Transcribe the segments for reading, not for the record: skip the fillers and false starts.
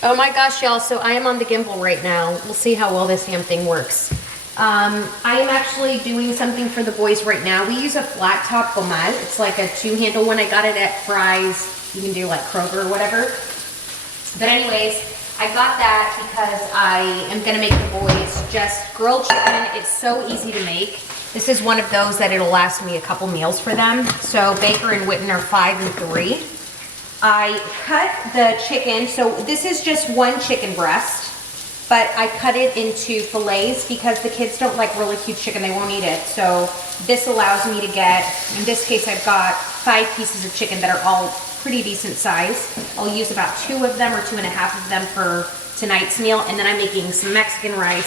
Oh my gosh, y'all, so I am on the gimbal right now. We'll see how well this damn thing works. I am actually doing something for the boys right now. We use a flat top comal. It's like a 2-handle one. I got it at Fry's. You can do like Kroger or whatever. But anyways, I got that because I am gonna make the boys just grilled chicken. It's so easy to make. This is one of those that it'll last me a couple meals for them. So Baker and Witten are 5 and 3. I cut the chicken, so this is just one chicken breast, but I cut it into fillets because the kids don't like really huge chicken, they won't eat it. So this allows me to get, in this case I've got 5 pieces of chicken that are all pretty decent size. I'll use about 2 of them or 2.5 of them for tonight's meal, and then I'm making some Mexican rice.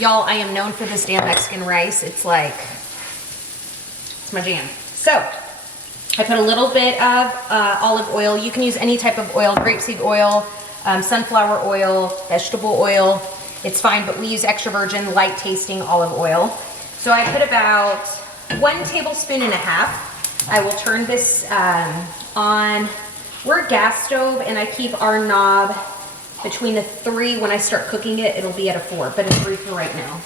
Y'all, I am known for this damn Mexican rice. It's like, it's my jam. So, I put a little bit of olive oil. You can use any type of oil, grapeseed oil, sunflower oil, vegetable oil. It's fine, but we use extra virgin, light tasting olive oil. So I put about 1.5 tablespoons. I will turn this on. We're a gas stove, and I keep our knob between the 3. When I start cooking it, it'll be at a 4, but a 3 for right now.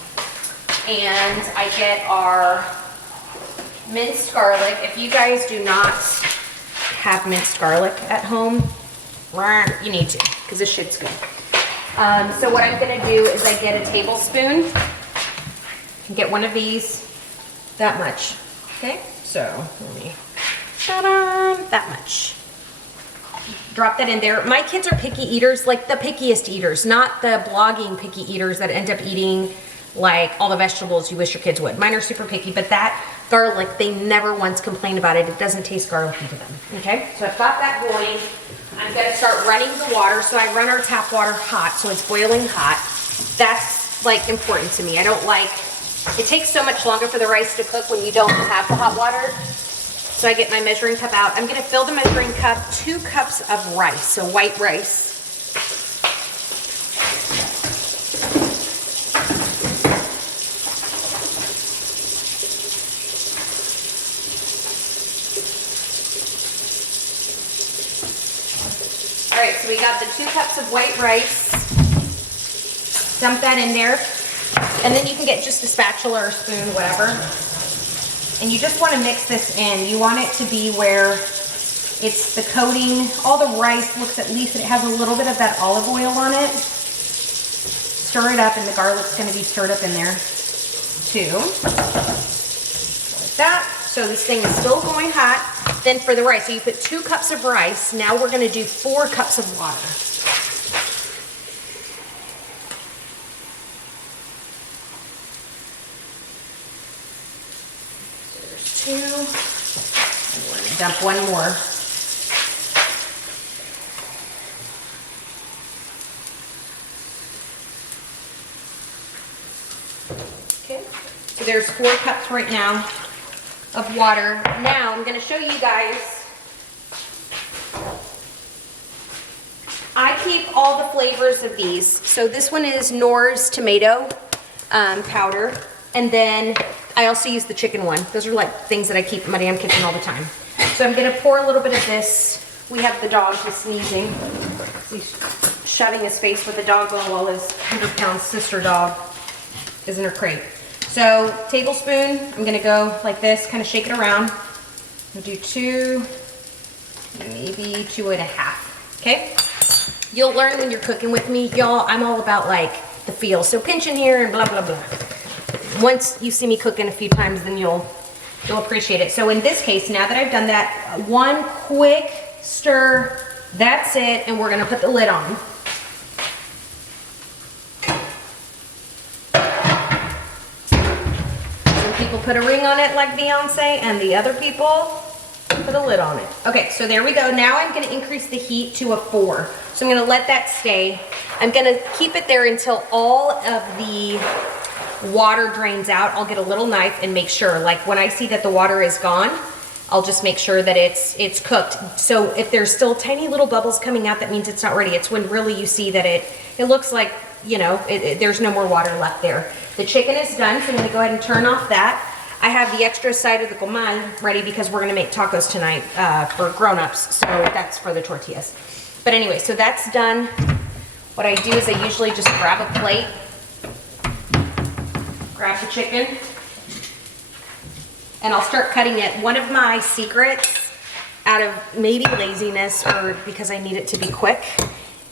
And I get our minced garlic. If you guys do not have minced garlic at home, you need to, because this shit's good. So what I'm gonna do is I get a tablespoon, get one of these, that much, okay? So let me, that much. Drop that in there. My kids are picky eaters, like the pickiest eaters, not the blogging picky eaters that end up eating like all the vegetables you wish your kids would. Mine are super picky, but that garlic, they never once complain about it. It doesn't taste garlicky to them, okay? So I've got that going. I'm gonna start running the water. So I run our tap water hot, so it's boiling hot. That's like important to me. I don't like, it takes so much longer for the rice to cook when you don't have the hot water. So I get my measuring cup out. I'm gonna fill the measuring cup, 2 cups of rice, so white rice. All right, so we got the 2 cups of white rice. Dump that in there. And then you can get just a spatula or a spoon, whatever. And you just want to mix this in. You want it to be where it's the coating, all the rice looks at least, it has a little bit of that olive oil on it. Stir it up, and the garlic's going to be stirred up in there too. Like that. So this thing is still going hot. Then for the rice, so you put 2 cups of rice. Now we're going to do 4 cups of water. There's 2. And we're going to dump 1 more. Okay, so there's 4 cups right now of water. Now I'm going to show you guys. I keep all the flavors of these. So this one is Knorr's tomato powder, and then I also use the chicken one. Those are like things that I keep in my damn kitchen all the time. So I'm going to pour a little bit of this. We have the dog who's sneezing. He's shutting his face with the dog bone while his 100-pound sister dog is in her crate. So tablespoon, I'm gonna go like this, kind of shake it around. I'll do 2, maybe 2.5, okay? You'll learn when you're cooking with me, y'all. I'm all about like the feel. So pinch in here and blah, blah, blah. Once you see me cooking a few times, then you'll appreciate it. So in this case, now that I've done that, 1 quick stir, that's it, and we're gonna put the lid on. People put a ring on it like Beyonce, and the other people put a lid on it. Okay, so there we go. Now I'm gonna increase the heat to a 4. So I'm gonna let that stay. I'm gonna keep it there until all of the water drains out. I'll get a little knife and make sure, like when I see that the water is gone, I'll just make sure that it's cooked. So if there's still tiny little bubbles coming out, that means it's not ready. It's when really you see that it looks like, you know, there's no more water left there. The chicken is done, so I'm gonna go ahead and turn off that. I have the extra side of the comal ready because we're gonna make tacos tonight for grown-ups, so that's for the tortillas. But anyway, so that's done. What I do is I usually just grab a plate, grab the chicken, and I'll start cutting it. One of my secrets, out of maybe laziness or because I need it to be quick,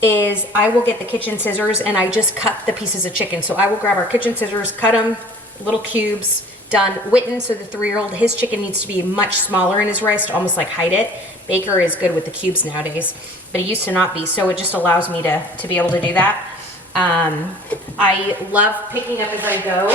is I will get the kitchen scissors and I just cut the pieces of chicken. So I will grab our kitchen scissors, cut them, little cubes, done. Witten, so the 3-year-old, his chicken needs to be much smaller in his wrist, almost like hide it. Baker is good with the cubes nowadays, but he used to not be, so it just allows me to be able to do that. I love picking up as I go,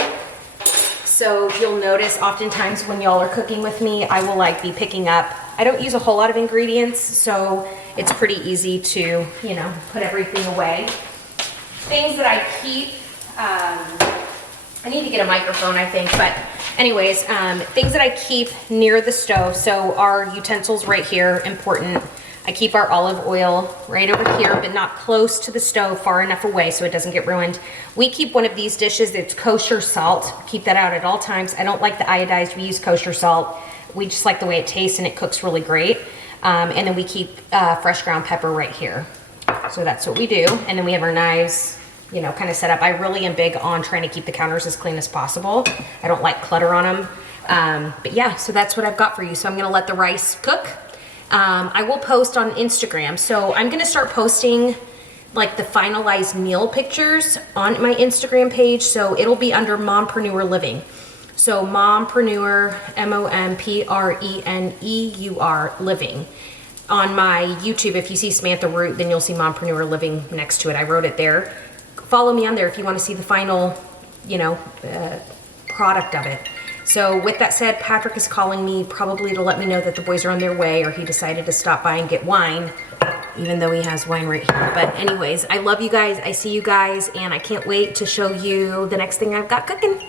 so you'll notice oftentimes when y'all are cooking with me, I will like be picking up. I don't use a whole lot of ingredients, so it's pretty easy to, you know, put everything away. Things that I keep, I need to get a microphone, I think, but anyways, things that I keep near the stove. So our utensils right here, important. I keep our olive oil right over here, but not close to the stove, far enough away so it doesn't get ruined. We keep one of these dishes, it's kosher salt. Keep that out at all times. I don't like the iodized, we use kosher salt. We just like the way it tastes and it cooks really great. And then we keep fresh ground pepper right here. So that's what we do. And then we have our knives, you know, kind of set up. I really am big on trying to keep the counters as clean as possible. I don't like clutter on them. But yeah, so that's what I've got for you. So I'm gonna let the rice cook. I will post on Instagram. So I'm gonna start posting like the finalized meal pictures on my Instagram page. So it'll be under Mompreneur Living. So Mompreneur, M-O-M-P-R-E-N-E-U-R Living. On my YouTube, if you see Samantha Root, then you'll see Mompreneur Living next to it. I wrote it there. Follow me on there if you want to see the final, you know, product of it. So with that said, Patrick is calling me probably to let me know that the boys are on their way, or he decided to stop by and get wine, even though he has wine right here. But anyways, I love you guys. I see you guys, and I can't wait to show you the next thing I've got cooking.